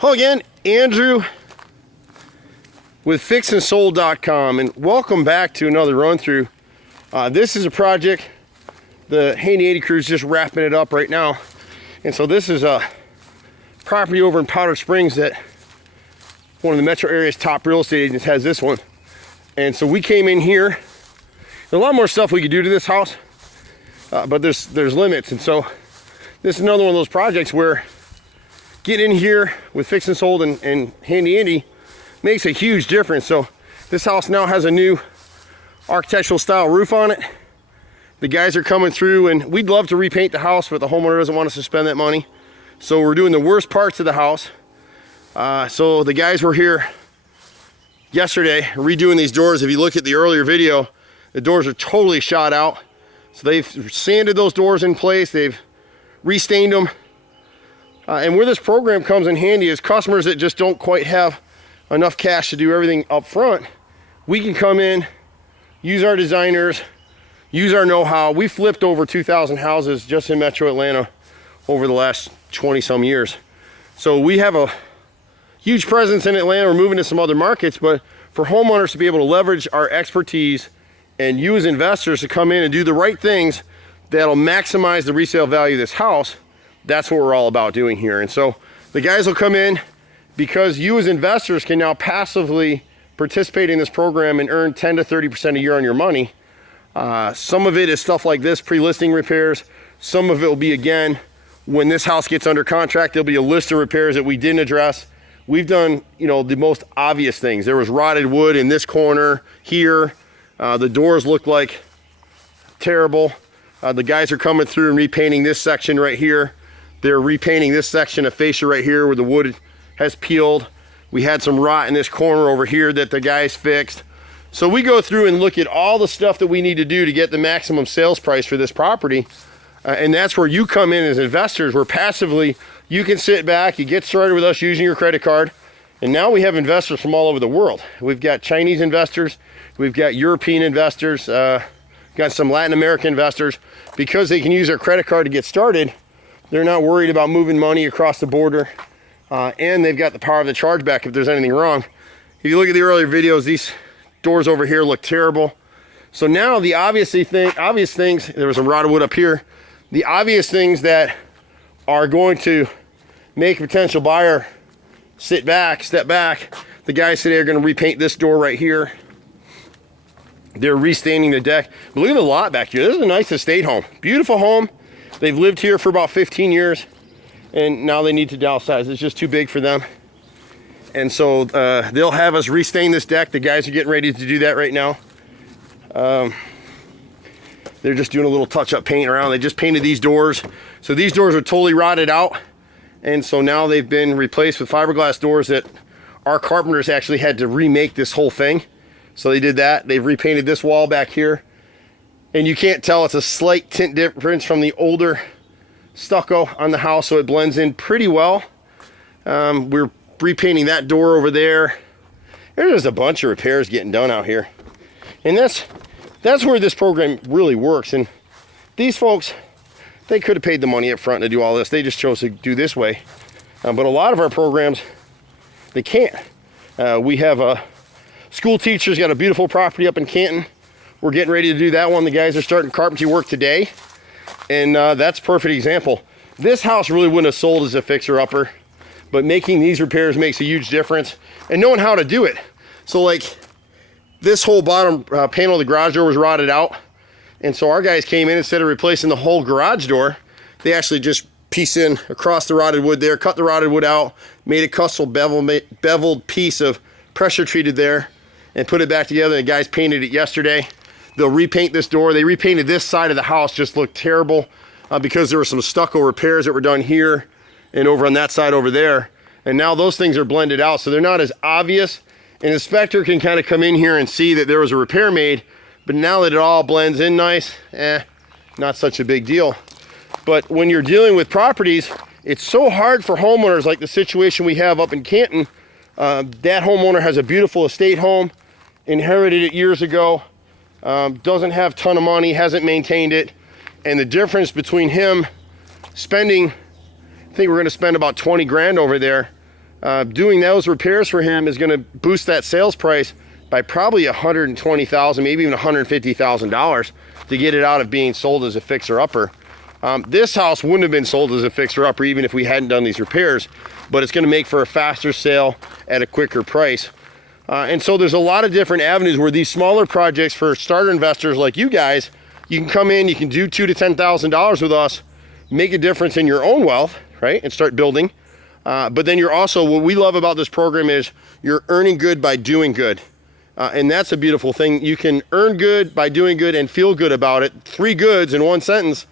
Hello again, Andrew with FIXEDandSOLD.com, and welcome back to another run through. This is a project, the Handy 80 crew is just wrapping it up right now. And so this is a property over in Powder Springs that one of the metro area's top real estate agents has this one. And so we came in here. There's a lot more stuff we could do to this house, but there's limits. And so this is another one of those projects where getting in here with Fix and Sold and Handy Andy makes a huge difference. So this house now has a new architectural style roof on it. The guys are coming through, and we'd love to repaint the house, but the homeowner doesn't want us to spend that money. So we're doing the worst parts of the house. So the guys were here yesterday redoing these doors. If you look at the earlier video, the doors are totally shot out. So they've sanded those doors in place. They've restained them. And where this program comes in handy is customers that just don't quite have enough cash to do everything up front. We can come in, use our designers, use our know-how. We flipped over 2,000 houses just in Metro Atlanta over the last 20 some years. So we have a huge presence in Atlanta. We're moving to some other markets, but for homeowners to be able to leverage our expertise and you as investors to come in and do the right things that'll maximize the resale value of this house, that's what we're all about doing here. And so the guys will come in because you as investors can now passively participate in this program and earn 10 to 30% a year on your money. Some of it is stuff like this, pre-listing repairs. Some of it will be, again, when this house gets under contract, there'll be a list of repairs that we didn't address. We've done, the most obvious things. There was rotted wood in this corner here. The doors look like terrible. The guys are coming through and repainting this section right here. They're repainting this section of fascia right here where the wood has peeled. We had some rot in this corner over here that the guys fixed. So we go through and look at all the stuff that we need to do to get the maximum sales price for this property. And that's where you come in as investors, where passively you can sit back, you get started with us using your credit card. And now we have investors from all over the world. We've got Chinese investors, we've got European investors, got some Latin American investors. Because they can use their credit card to get started, they're not worried about moving money across the border, and they've got the power of the chargeback if there's anything wrong. If you look at the earlier videos, these doors over here look terrible. So now the obvious things, there was some rotted wood up here, the obvious things that are going to make a potential buyer step back, the guys today are going to repaint this door right here. They're restaining the deck. But look at the lot back here. This is a nice estate home, beautiful home. They've lived here for about 15 years, and now they need to downsize. It's just too big for them. And so they'll have us restain this deck. The guys are getting ready to do that right now. They're just doing a little touch-up paint around. They just painted these doors. So these doors are totally rotted out. And so now they've been replaced with fiberglass doors that our carpenters actually had to remake this whole thing. So they did that. They've repainted this wall back here. And you can't tell, it's a slight tint difference from the older stucco on the house, so it blends in pretty well. We're repainting that door over there. There's just a bunch of repairs getting done out here. And that's where this program really works. And these folks, they could have paid the money up front to do all this. They just chose to do this way. But a lot of our programs, they can't. We have a school teacher's got a beautiful property up in Canton. We're getting ready to do that one. The guys are starting carpentry work today. And that's a perfect example. This house really wouldn't have sold as a fixer-upper, but making these repairs makes a huge difference, and knowing how to do it. So like this whole bottom panel of the garage door was rotted out. And so our guys came in, instead of replacing the whole garage door, they actually just pieced in across the rotted wood there, cut the rotted wood out, made a custom beveled piece of pressure treated there, and put it back together. The guys painted it yesterday. They'll repaint this door. They repainted this side of the house, just looked terrible because there were some stucco repairs that were done here and over on that side over there. And now those things are blended out, so they're not as obvious. An inspector can kind of come in here and see that there was a repair made, but now that it all blends in nice, not such a big deal. But when you're dealing with properties, it's so hard for homeowners like the situation we have up in Canton. That homeowner has a beautiful estate home, inherited it years ago, doesn't have a ton of money, hasn't maintained it, and the difference between him spending, I think we're going to spend about 20 grand over there, doing those repairs for him is going to boost that sales price by probably $120,000, maybe even $150,000 to get it out of being sold as a fixer-upper. This house wouldn't have been sold as a fixer-upper even if we hadn't done these repairs, but it's going to make for a faster sale at a quicker price. And so there's a lot of different avenues where these smaller projects for starter investors like you guys, you can come in, you can do $2,000 to $10,000 with us, make a difference in your own wealth, right, and start building. But then you're also, what we love about this program is you're earning good by doing good. And that's a beautiful thing. You can earn good by doing good and feel good about it. 3 goods in one sentence.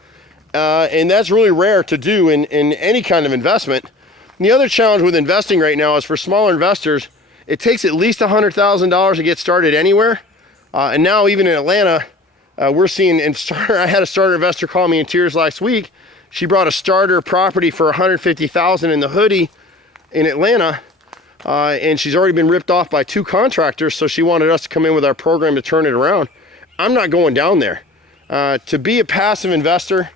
And that's really rare to do in any kind of investment. And the other challenge with investing right now is for smaller investors, it takes at least $100,000 to get started anywhere. And now even in Atlanta, we're seeing, I had a starter investor call me in tears last week. She brought a starter property for $150,000 in the Hoodie in Atlanta, and she's already been ripped off by 2 contractors, so she wanted us to come in with our program to turn it around. I'm not going down there. To be a passive investor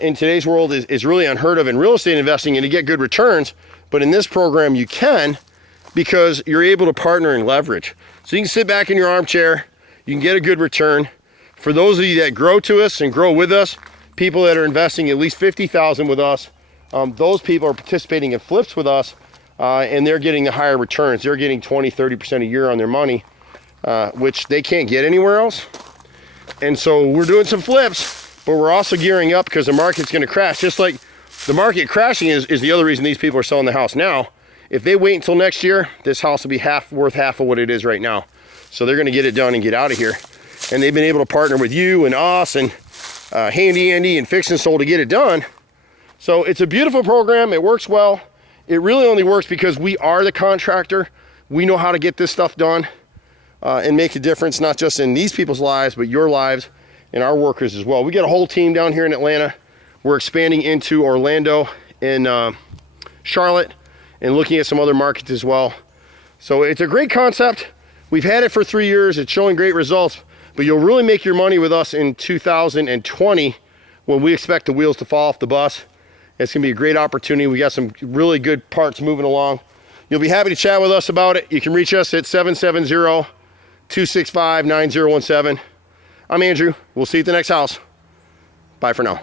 in today's world is really unheard of in real estate investing and to get good returns, but in this program you can, because you're able to partner and leverage. So you can sit back in your armchair, you can get a good return. For those of you that grow to us and grow with us, people that are investing at least $50,000 with us, those people are participating in flips with us, and they're getting the higher returns. They're getting 20-30% a year on their money, which they can't get anywhere else. And so we're doing some flips, but we're also gearing up because the market's going to crash. Just like the market crashing is the other reason these people are selling the house now. If they wait until next year, this house will be worth half of what it is right now. So they're going to get it done and get out of here. And they've been able to partner with you and us and Handy Andy and Fix and Sold to get it done. So it's a beautiful program. It works well. It really only works because we are the contractor. We know how to get this stuff done and make a difference, not just in these people's lives, but your lives and our workers as well. We got a whole team down here in Atlanta. We're expanding into Orlando and Charlotte and looking at some other markets as well. So it's a great concept. We've had it for 3 years. It's showing great results, but you'll really make your money with us in 2020 when we expect the wheels to fall off the bus. It's gonna be a great opportunity. We got some really good parts moving along. You'll be happy to chat with us about it. You can reach us at 770-265-9017. I'm Andrew. We'll see you at the next house. Bye for now.